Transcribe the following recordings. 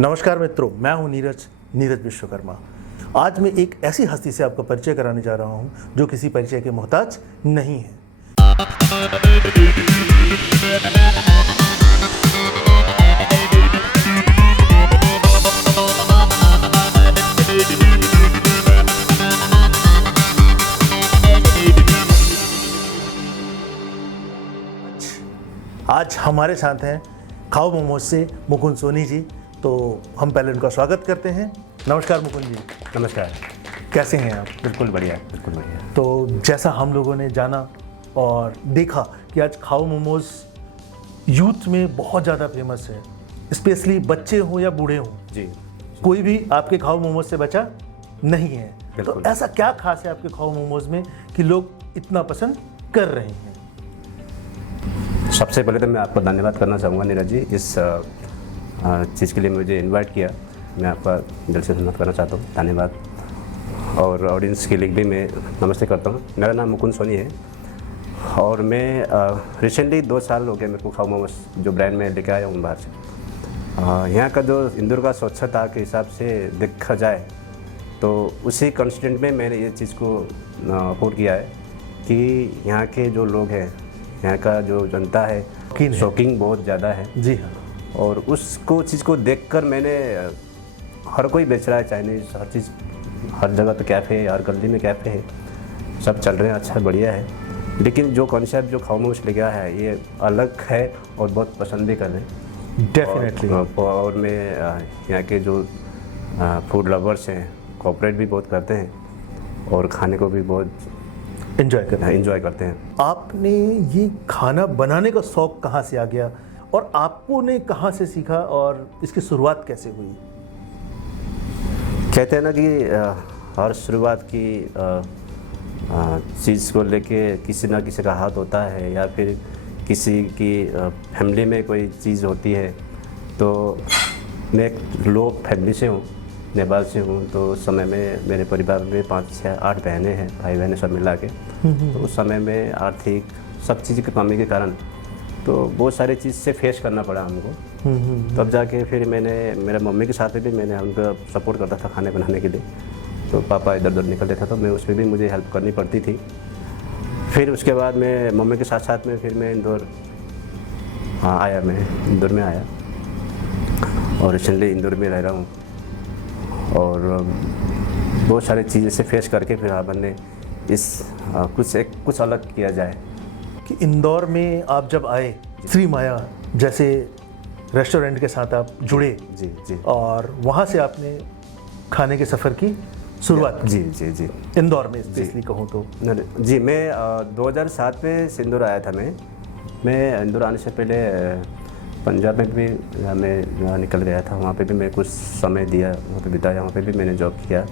नमस्कार मित्रों, मैं हूं नीरज विश्वकर्मा। आज मैं एक ऐसी हस्ती से आपका परिचय कराने जा रहा हूं जो किसी परिचय के मोहताज नहीं है। आज हमारे साथ हैं खाओ मोमोज से मुकुंद सोनी जी। तो हम पहले उनका स्वागत करते हैं। नमस्कार मुकुंद जी। नमस्कार। कैसे हैं आप? बिल्कुल बढ़िया, बिल्कुल बढ़िया। तो जैसा हम लोगों ने जाना और देखा कि आज खाओ मोमोज यूथ में बहुत ज़्यादा फेमस है, स्पेशली बच्चे हों या बूढ़े हों जी, कोई भी आपके खाओ मोमोज से बचा नहीं है। तो बिल्कुल। ऐसा क्या खास है आपके खाओ मोमोज में कि लोग इतना पसंद कर रहे हैं? सबसे पहले तो मैं आपको धन्यवाद करना चाहूँगा नीरज जी, इस चीज़ के लिए मुझे इनवाइट किया। मैं आपका दिल से धन्यवाद करना चाहता हूँ, धन्यवाद। और ऑडियंस के लिए भी मैं नमस्ते करता हूँ। मेरा नाम मुकुंद सोनी है और मैं रिसेंटली 2 साल हो गए मेरे को खाओ मोमोज जो ब्रांड में लेके आया हूँ बाहर से। यहाँ का जो इंदौर का स्वच्छता के हिसाब से देखा जाए तो उसी कंस्टेंट में मैंने ये चीज़ को अफोर्ड किया है कि यहाँ के जो लोग हैं, यहाँ का जो जनता है, शौकीन बहुत ज़्यादा है। जी हाँ। और उसको चीज़ को देखकर मैंने हर कोई बेच रहा है चाइनीज़, हर चीज़, हर जगह तो कैफ़े है, हर गली में कैफ़े है, सब चल रहे हैं, अच्छा बढ़िया है। लेकिन जो कॉन्सेप्ट जो खाओ मोमोज ले गया है ये अलग है और बहुत पसंद भी कर रहे हैं डेफिनेटली। और मैं यहाँ के जो फूड लवर्स हैं कोऑपरेट भी बहुत करते हैं और खाने को भी बहुत एंजॉय करते हैं। आपने ये खाना बनाने का शौक कहाँ से आ गया और आपको ने कहाँ से सीखा और इसकी शुरुआत कैसे हुई? कहते हैं ना कि हर शुरुआत की चीज़ को लेके किसी ना किसी का हाथ होता है या फिर किसी की फैमिली में कोई चीज़ होती है। तो मैं एक लो फैमिली से हूँ, नेपाल से हूँ। तो उस समय में मेरे परिवार में 5, 6, 8 बहनें हैं, भाई बहनें सब मिला के। तो उस समय में आर्थिक सब चीज़ की कमी के कारण तो बहुत सारी चीज़ से फेस करना पड़ा हमको। तब जाके फिर मैंने मेरे मम्मी के साथ भी मैंने उनका सपोर्ट करता था खाने बनाने के लिए। तो पापा इधर उधर निकलते था तो मैं उसमें भी मुझे हेल्प करनी पड़ती थी। फिर उसके बाद मैं मम्मी के साथ साथ में फिर मैं इंदौर आया, मैं इंदौर में आया और रिसेंटली इंदौर में रह रहा हूँ। और बहुत सारी चीज़ें से फेस करके फिर हमने इस कुछ अलग किया जाए कि इंदौर में आप जब आए, श्री माया जैसे रेस्टोरेंट के साथ आप जुड़े। जी। और वहाँ से आपने खाने के सफ़र की शुरुआत की। जी। इंदौर में स्पेशली कहूँ तो जी, मैं 2007 में इंदौर आया था। मैं इंदौर आने से पहले पंजाब में भी मैं निकल गया था। वहाँ पे भी मैं कुछ समय दिया, वहाँ पे बिताया, वहाँ पे भी मैंने जॉब किया।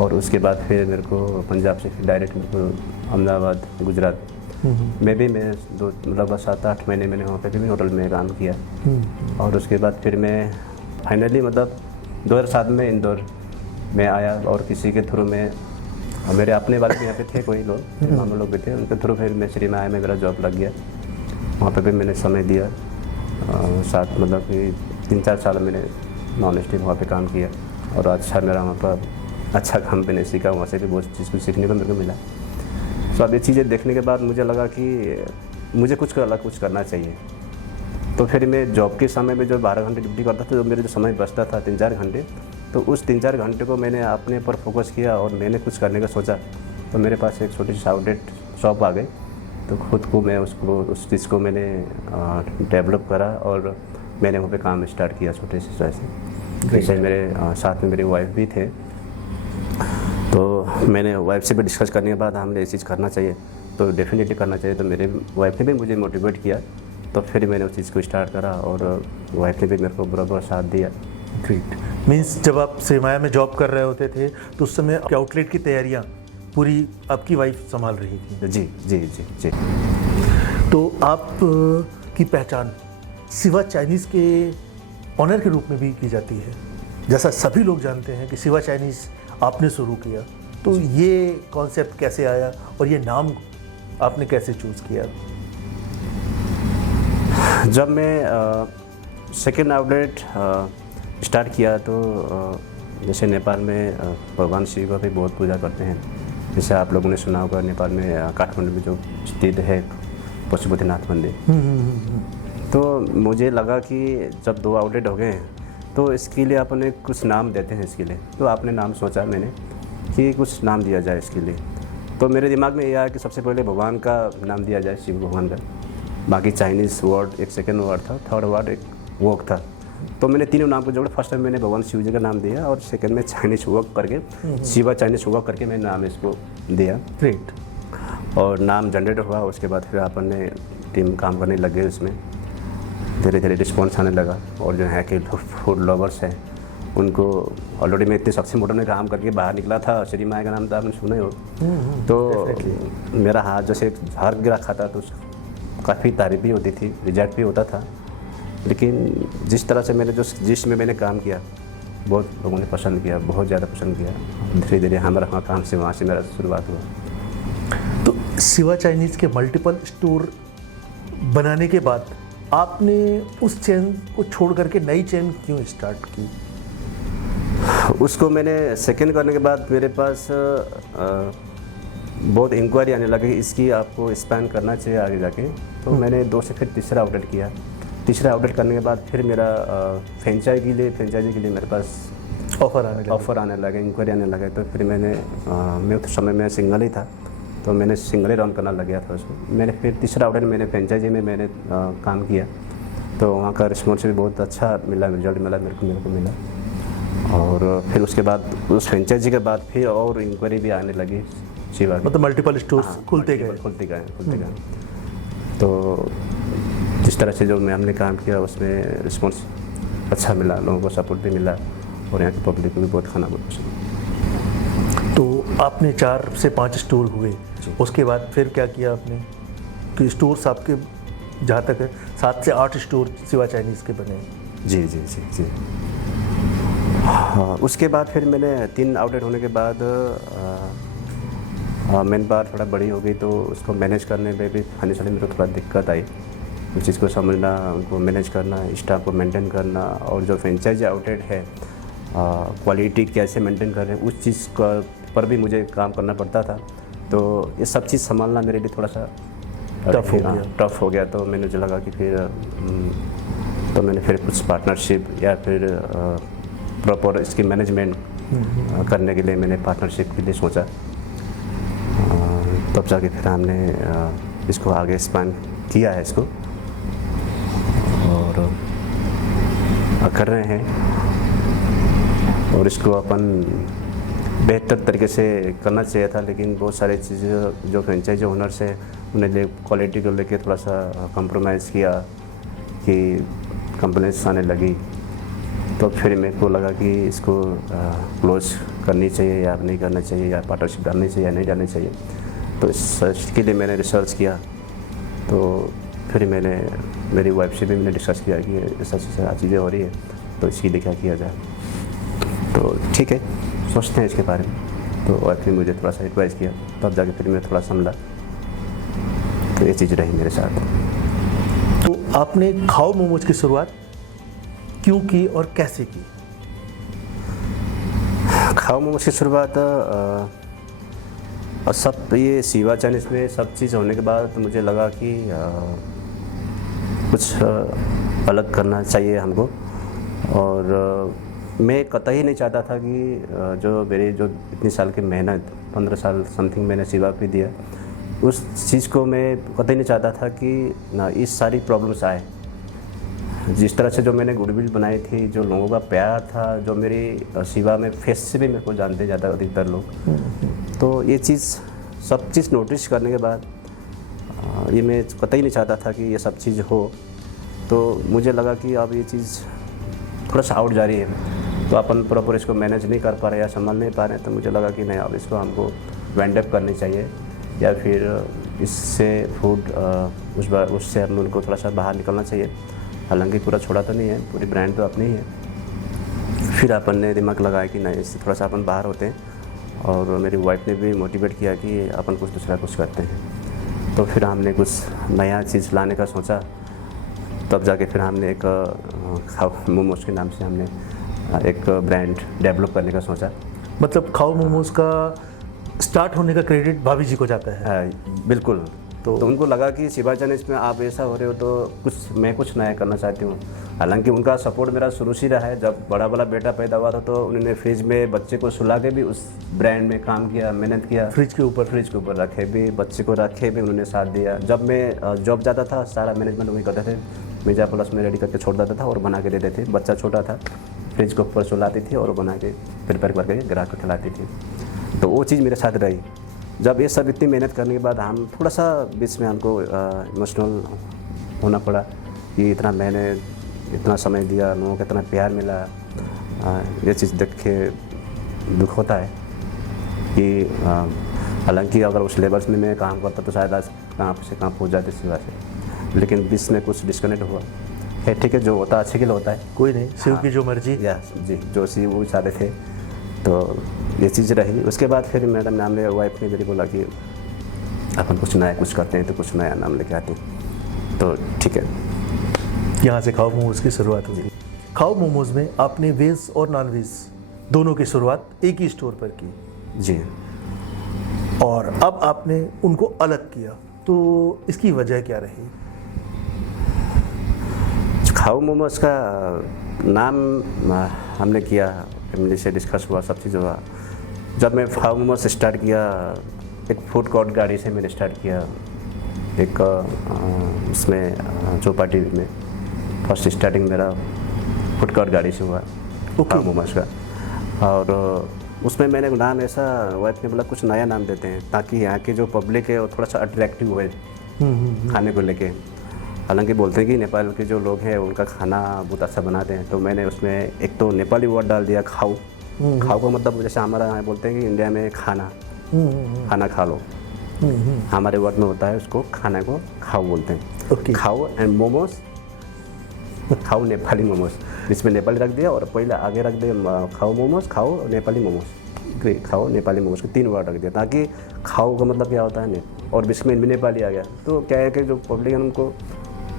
और उसके बाद फिर मेरे को पंजाब से फिर डायरेक्ट मेरे को अहमदाबाद, गुजरात में भी मैं लगभग 7-8 महीने मैंने वहाँ पे भी होटल में काम किया। और उसके बाद फिर मैं फाइनली 2007 में इंदौर में आया और किसी के थ्रू में, मेरे अपने वाले भी यहाँ पे थे, कोई लोग मामा लोग भी थे, उनके थ्रू फिर मैं श्री माया में मेरा जॉब लग गया। वहाँ पे भी मैंने समय दिया, साथ कि 3-4 साल मैंने नॉन स्टिक वहाँ पे काम किया। और अच्छा मेरा वहाँ पर अच्छा काम मैंने सीखा, वहाँ से भी बहुत चीज़ कुछ सीखने को मेरे को मिला। तो अब ये चीज़ें देखने के बाद मुझे लगा कि मुझे कुछ अलग कुछ करना चाहिए। तो फिर मैं जॉब के समय में जो 12 घंटे ड्यूटी करता था, जो मेरे जो समय बचता था 3-4 घंटे, तो उस 3-4 घंटे को मैंने अपने पर फोकस किया और मैंने कुछ करने का सोचा। तो मेरे पास एक छोटी सी आउटलेट शॉप आ गई। तो खुद को मैं उस चीज़ को मैंने डेवलप करा और मैंने वहाँ पे काम स्टार्ट किया छोटे से तरह से। जैसे मेरे साथ में मेरी वाइफ भी थे, तो मैंने वाइफ से भी डिस्कस करने के बाद हमने ये चीज़ करना चाहिए, तो डेफिनेटली करना चाहिए। तो मेरे वाइफ ने भी मुझे मोटिवेट किया, तो फिर मैंने उस चीज़ को स्टार्ट करा और वाइफ ने भी मेरे को बराबर साथ दिया। ग्रेट। मीन्स जब आप श्री माया में जॉब कर रहे होते थे तो उस समय आपके आउटलेट की तैयारियाँ पूरी आपकी वाइफ संभाल रही थी? जी। तो आप की पहचान शिवा चाइनीज़ के ऑनर के रूप में भी की जाती है, जैसा सभी लोग जानते हैं कि शिवा चाइनीज़ आपने शुरू किया। तो ये कॉन्सेप्ट कैसे आया और ये नाम आपने कैसे चूज़ किया? जब मैं सेकेंड आउटलेट स्टार्ट किया तो जैसे नेपाल में भगवान शिव का भी बहुत पूजा करते हैं। जैसे आप लोगों ने सुना होगा नेपाल में काठमांडू में जो स्थित है पशुपतिनाथ मंदिर। तो मुझे लगा कि जब 2 आउटलेट हो गए हैं तो इसके लिए अपन कुछ नाम देते हैं इसके लिए। तो आपने नाम सोचा मैंने कि कुछ नाम दिया जाए इसके लिए। तो मेरे दिमाग में ये आया कि सबसे पहले भगवान का नाम दिया जाए, शिव भगवान का। बाकी चाइनीज़ वर्ड एक सेकेंड वर्ड था, थर्ड वर्ड एक वोक था। तो मैंने तीनों नाम को जोड़ा। फर्स्ट टाइम मैंने भगवान शिव जी का नाम दिया और सेकंड में चाइनीज़ वोक करके शिवा चाइनीज़ वोक करके मैंने नाम इसको दिया। ग्रेट। और नाम जनरेट हुआ। उसके बाद फिर अपन ने टीम काम करने लग गए। उसमें धीरे धीरे रिस्पॉन्स आने लगा। और जो है कि फूड लवर्स हैं उनको ऑलरेडी मैं इतने सक्षम होटल में काम करके बाहर निकला था। श्री माया का नाम तो आपने सुना ही हो। तो मेरा हाथ जैसे हर ग्राहक खाता तो काफ़ी तारीफ भी होती थी, रिजल्ट भी होता था। लेकिन जिस तरह से मैंने जिसमें मैंने काम किया बहुत लोगों ने पसंद किया, बहुत ज़्यादा पसंद किया। धीरे धीरे हमारा काम से वहाँ से मेरा शुरुआत हुआ। तो शिवा चाइनीज़ के मल्टीपल स्टोर बनाने के बाद आपने उस चेन को छोड़ करके नई चेन क्यों स्टार्ट की? उसको मैंने सेकंड करने के बाद मेरे पास बहुत इंक्वायरी आने लगी इसकी, आपको एक्सपैंड करना चाहिए आगे जाके। तो मैंने 2 से फिर तीसरा आउटलेट किया। तीसरा आउटलेट करने के बाद फिर मेरा फ्रेंचाइजी के लिए मेरे पास ऑफ़र आने लगे, इंक्वायरी आने लगे। तो फिर मैं उस समय में सिंगल ही था तो मैंने सिंगल ही रन करना लग गया था उसको। मैंने फिर तीसरा आउटलेट मैंने फ्रेंचाइजी में मैंने काम किया। तो वहाँ का रिस्पॉन्स भी बहुत अच्छा मिला, रिजल्ट मिला मेरे को मिला। और फिर उसके बाद उस फ्रेंचाइजी के बाद फिर और इंक्वायरी भी आने लगी शिवा की। मतलब मल्टीपल स्टोर्स खुलते गए। तो जिस तरह से जो हमने काम किया उसमें रिस्पॉन्स अच्छा मिला, लोगों को सपोर्ट भी मिला और यहाँ की पब्लिक को भी बहुत खाना बहुत पसंद। तो आपने 4 से 5 स्टोर हुए, उसके बाद फिर क्या किया आपने? कि स्टोर्स आपके जहाँ तक है 7 से 8 स्टोर शिवा चाइनीज़ के बने। जी। हाँ, उसके बाद फिर मैंने 3 आउटलेट होने के बाद मैन पावर थोड़ा बड़ी हो गई तो उसको मैनेज करने में भी फाइनेंशियली मेरे को थोड़ा दिक्कत आई। उस चीज़ को समझना, उनको मैनेज करना, स्टाफ को मेंटेन करना और जो फ्रेंचाइजी आउटलेट है क्वालिटी कैसे मेंटेन कर रहे हैं उस चीज़ पर भी मुझे काम करना पड़ता था। तो ये सब चीज़ संभालना मेरे लिए थोड़ा सा टफ हो गया। तो मैंने जो लगा कि फिर मैंने फिर कुछ पार्टनरशिप या फिर प्रॉपर इसकी मैनेजमेंट करने के लिए मैंने पार्टनरशिप के लिए सोचा। तब जाके फिर हमने इसको आगे एक्सपांड किया है इसको और कर रहे हैं। और इसको अपन बेहतर तरीके से करना चाहिए था, लेकिन बहुत सारी चीज़ें जो फ्रेंचाइजी ओनर्स हैं उन्हें क्वालिटी को लेके थोड़ा सा कंप्रोमाइज़ किया कि कंप्लेंट्स आने लगी। तो फिर मेरे को लगा कि इसको क्लोज करनी चाहिए या नहीं करना चाहिए, या पार्टनरशिप डालनी चाहिए या नहीं डालनी चाहिए। तो इसके लिए मैंने रिसर्च किया। तो फिर मेरी वाइफ से भी मैंने डिस्कस किया कि ऐसा चीज़ें हो रही है तो इसके लिए क्या किया जाए। तो ठीक है, सोचते हैं इसके बारे में। तो वाइफ ने मुझे थोड़ा सा एडवाइस किया, तब जाके फिर मैं थोड़ा संभला। तो ये चीज़ रही मेरे साथ। तो आपने खाओ मोमोज की शुरुआत क्यों की और कैसे की? खाओ मोमोज की शुरुआत सब ये शिवा चाइनीज़ में सब चीज़ होने के बाद तो मुझे लगा कि कुछ अलग करना चाहिए हमको। और मैं कतई नहीं चाहता था कि जो इतनी साल की मेहनत 15 साल समथिंग मैंने शिवा पे दिया, उस चीज़ को मैं कतई नहीं चाहता था कि ना इस सारी प्रॉब्लम्स आए। जिस तरह से जो मैंने गुडविल बनाई थी, जो लोगों का प्यार था, जो मेरी शिवा में फेस से भी मेरे को जानते ज़्यादा अधिकतर लोग। तो ये चीज़ सब चीज़ नोटिस करने के बाद ये मैं कतई नहीं चाहता था कि ये सब चीज़ हो। तो मुझे लगा कि अब ये चीज़ थोड़ा सा आउट जा रही है, तो अपन प्रॉपर इसको मैनेज नहीं कर पा रहे या संभाल नहीं पा रहे हैं। तो मुझे लगा कि नहीं, अब इसको हमको वाइंड अप करनी चाहिए या फिर इससे उससे हम उनको थोड़ा सा बाहर निकलना चाहिए। हालांकि पूरा छोड़ा तो नहीं है, पूरी ब्रांड तो अपनी ही है। फिर अपन ने दिमाग लगाया कि नहीं, इससे थोड़ा सा अपन बाहर होते हैं। और मेरी वाइफ ने भी मोटिवेट किया कि अपन कुछ दूसरा कुछ करते हैं। तो फिर हमने कुछ नया चीज़ लाने का सोचा। तब जाके फिर हमने एक मोमोज के नाम से हमने एक ब्रांड डेवलप करने का सोचा। मतलब खाओ मोमोज का स्टार्ट होने का क्रेडिट भाभी जी को जाता है। बिल्कुल। तो उनको लगा कि शिवा चाइनीज में आप ऐसा हो रहे हो तो मैं कुछ नया करना चाहती हूँ। हालांकि उनका सपोर्ट मेरा शुरू से रहा है। जब बड़ा वाला बेटा पैदा हुआ था तो उन्होंने फ्रिज में बच्चे को सुला के भी उस ब्रांड में काम किया, मेहनत किया। फ्रिज के ऊपर रखे भी, बच्चे को रखे भी उन्होंने साथ दिया। जब मैं जॉब जाता था सारा मैनेजमेंट वही करते थे, मिर्जा प्लस में रेडी करके छोड़ देता था और बना के देते थे। बच्चा छोटा था, फ्रिज के ऊपर सुलाती थी और बना के प्रिपेयर करके ग्राहक को खिलाती थी। तो वो चीज़ मेरे साथ रही। जब ये सब इतनी मेहनत करने के बाद हम थोड़ा सा बीच में हमको इमोशनल होना पड़ा कि इतना मैंने इतना समय दिया, लोगों को इतना प्यार मिला। ये चीज़ देख के दुख होता है कि हालांकि अगर उस लेवल्स में मैं काम करता तो शायद आज कहाँ से कहाँ पहुँच जाते शिवा से, लेकिन बीच में कुछ डिस्कनेक्ट हुआ है। ठीक है, जो होता है अच्छे के लिए होता है, कोई नहीं, शिव की जो मर्जी। या जी, जो सी वो चाहते थे। तो ये चीज़ रही। उसके बाद फिर मैडम नाम ने वाइफ ने मेरी बोला कि अपन कुछ नया कुछ करते हैं तो कुछ नया नाम लेके आते हैं। तो ठीक है, यहाँ से खाओ मोमोज की शुरुआत हुई। खाओ मोमोज में आपने वेज और नॉन वेज दोनों की शुरुआत एक ही स्टोर पर की जी। और अब आपने उनको अलग किया, तो इसकी वजह क्या रही? खाओ मोमोज का नाम हमने किया, फैमिली से डिस्कस हुआ, सब चीज़ हुआ। जब मैं खाओ मोमोज स्टार्ट किया, एक फूड कोर्ट गाड़ी से मैंने स्टार्ट किया। एक उसमें चौपाटी में फर्स्ट स्टार्टिंग मेरा फूड कोर्ट गाड़ी से हुआ खाओ मोमोज का। और उसमें मैंने नाम ऐसा, वाइफ ने बोला कुछ नया नाम देते हैं ताकि यहाँ की जो पब्लिक है वो थोड़ा सा अट्रैक्टिव हुए खाने को लेके। हालांकि बोलते हैं कि नेपाल के जो लोग हैं उनका खाना बहुत अच्छा बनाते हैं। तो मैंने उसमें एक तो नेपाली वर्ड डाल दिया खाओ। खाओ का मतलब जैसे हमारा यहाँ बोलते हैं कि इंडिया में खाना खाना खा लो, हमारे वर्ड में होता है उसको खाना को खाओ बोलते हैं। खाओ एंड मोमोज, खाओ नेपाली मोमोज, इसमें नेपाली रख दिया और पहले आगे रख दिया खाओ मोमोज, खाओ नेपाली मोमोज, खाओ नेपाली मोमोज के 3 वर्ड रख दिया ताकि खाओ का मतलब क्या होता है और बिस्मिल भी नेपाली आ गया। तो क्या है कि जो पब्लिक है उनको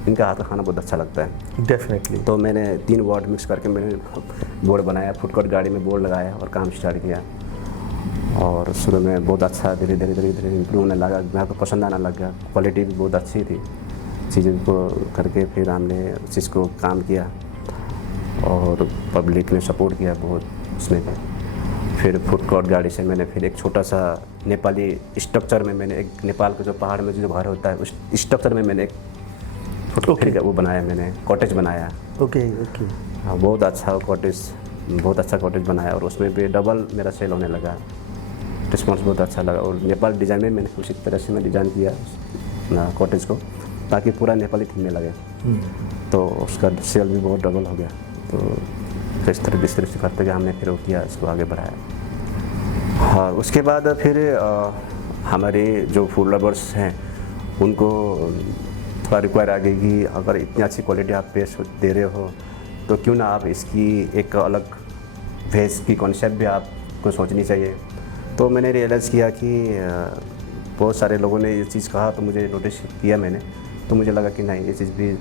इनका हाथ का खाना बहुत अच्छा लगता है। डेफिनेटली। तो मैंने 3 वर्ड मिक्स करके मैंने बोर्ड बनाया, फूड कोर्ट गाड़ी में बोर्ड लगाया और काम स्टार्ट किया। और शुरू में बहुत अच्छा धीरे धीरे इम्प्रूव होने लगा, मेरे को पसंद आने लग गया। क्वालिटी भी बहुत अच्छी थी चीज़ों को करके। फिर हमने उस चीज़ को काम किया और पब्लिक ने सपोर्ट किया बहुत उसमें। फिर फूड कोर्ट गाड़ी से मैंने फिर एक छोटा सा नेपाली स्ट्रक्चर में मैंने एक नेपाल का जो पहाड़ में जो घर होता है उस स्ट्रक्चर में मैंने एक फिर वो बनाया, मैंने कॉटेज बनाया। ओके। हाँ, बहुत अच्छा कॉटेज बनाया और उसमें भी डबल मेरा सेल होने लगा। रिस्पॉन्स बहुत अच्छा लगा और नेपाल डिज़ाइन में मैंने उसी तरह से मैं डिज़ाइन किया कॉटेज को ताकि पूरा नेपाली थीम में लगे। तो उसका सेल भी बहुत डबल हो गया। तो इस तरह से करते गए हमने फिर वो किया, इसको आगे बढ़ाया। हाँ, उसके बाद फिर हमारे जो फूड लवर्स हैं उनको थोड़ा रिक्वायर आ गई कि अगर इतनी अच्छी क्वालिटी आप पेश दे रहे हो तो क्यों ना आप इसकी एक अलग वेज की कॉन्सेप्ट भी आपको सोचनी चाहिए। तो मैंने रियलाइज़ किया कि बहुत सारे लोगों ने ये चीज़ कहा तो मुझे नोटिस किया मैंने। तो मुझे लगा कि नहीं, ये चीज़ भी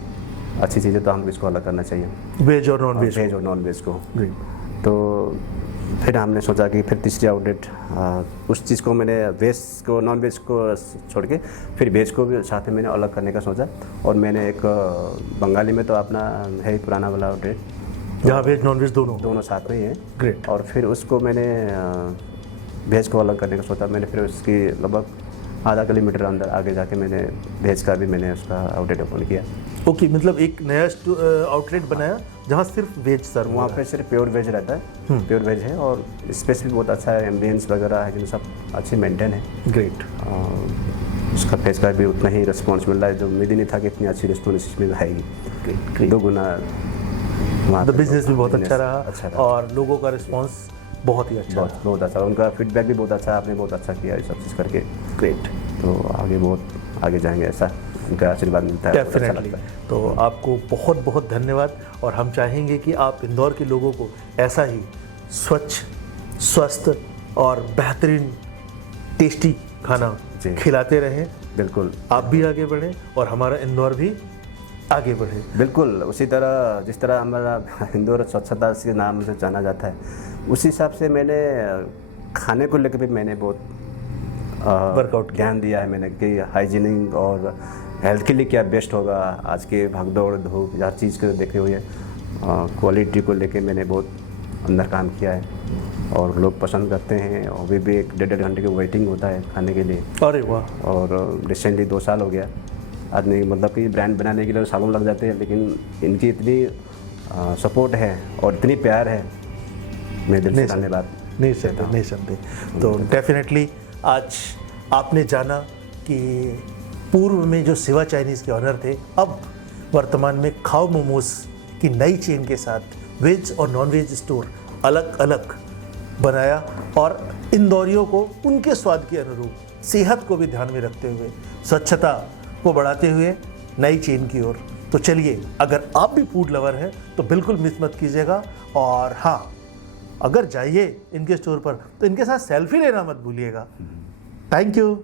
अच्छी चीज़ है तो हमको इसको अलग करना चाहिए, वेज और नॉन वेज, वेज और नॉन वेज को। तो फिर हमने सोचा कि फिर तीसरी आउटलेट उस चीज़ को मैंने वेज को नॉन वेज को छोड़ के फिर वेज को भी साथ में मैंने अलग करने का सोचा। और मैंने एक बंगाली में तो अपना है पुराना वाला आउटलेट जहाँ वेज नॉन वेज दोनों साथ में ही है। ग्रेट। और फिर उसको मैंने वेज को अलग करने का सोचा। मैंने फिर उसकी लगभग आधा किलोमीटर अंदर आगे जाके मैंने वेज का भी मैंने उसका आउटलेट ओपन किया। ओके, मतलब एक नया आउटलेट बनाया जहाँ सिर्फ वेज सर, वहाँ पे सिर्फ प्योर वेज रहता है। प्योर वेज है और स्पेस भी बहुत अच्छा है, एम्बियंस वगैरह है जो सब अच्छी मेंटेन है। ग्रेट। उसका फेस का भी उतना ही रिस्पॉन्स मिल रहा है जो उम्मीद ही नहीं था कि इतनी अच्छी रिस्पॉन्स इसमें आएगी। 2 गुना द बिजनेस भी बहुत अच्छा रहा और लोगों का रिस्पॉन्स बहुत ही अच्छा, बहुत अच्छा। उनका फीडबैक भी बहुत अच्छा, आपने बहुत अच्छा किया ये सब चीज़ करके। ग्रेट। तो आगे जाएंगे, ऐसा उनका आशीर्वाद मिलता है। डेफिनेटली। तो आपको बहुत बहुत धन्यवाद और हम चाहेंगे कि आप इंदौर के लोगों को ऐसा ही स्वच्छ, स्वस्थ और बेहतरीन टेस्टी खाना खिलाते रहें। बिल्कुल, आप भी आगे बढ़ें और हमारा इंदौर भी आगे बढ़े। बिल्कुल उसी तरह जिस तरह हमारा इंदौर स्वच्छता के नाम से जाना जाता है, उसी हिसाब से मैंने खाने को लेकर भी मैंने बहुत वर्कआउट ध्यान दिया है मैंने कि हाइजीनिक और हेल्थ के लिए क्या बेस्ट होगा। आज के भागदौड़ धूप हर चीज़ को देखते हुए क्वालिटी को लेके मैंने बहुत अंदर काम किया है और लोग पसंद करते हैं। अभी भी 1-1.5 घंटे की वेटिंग होता है खाने के लिए। अरे वाह। और रिसेंटली 2 साल हो गया आदमी, मतलब कि ब्रांड बनाने के लिए सालों लग जाते हैं, लेकिन इनकी इतनी सपोर्ट है और इतनी प्यार है, मैं दिल से धन्यवाद नहीं समझे। तो डेफिनेटली आज आपने जाना कि पूर्व में जो शिवा चाइनीज़ के ऑनर थे, अब वर्तमान में खाओ मोमोज की नई चेन के साथ वेज और नॉन वेज स्टोर अलग अलग बनाया और इंदौरियों को उनके स्वाद के अनुरूप सेहत को भी ध्यान में रखते हुए स्वच्छता को बढ़ाते हुए नई चेन की ओर। तो चलिए, अगर आप भी फूड लवर हैं तो बिल्कुल मिस मत कीजिएगा। और हाँ, अगर जाइए इनके स्टोर पर तो इनके साथ सेल्फी लेना मत भूलिएगा। Thank you.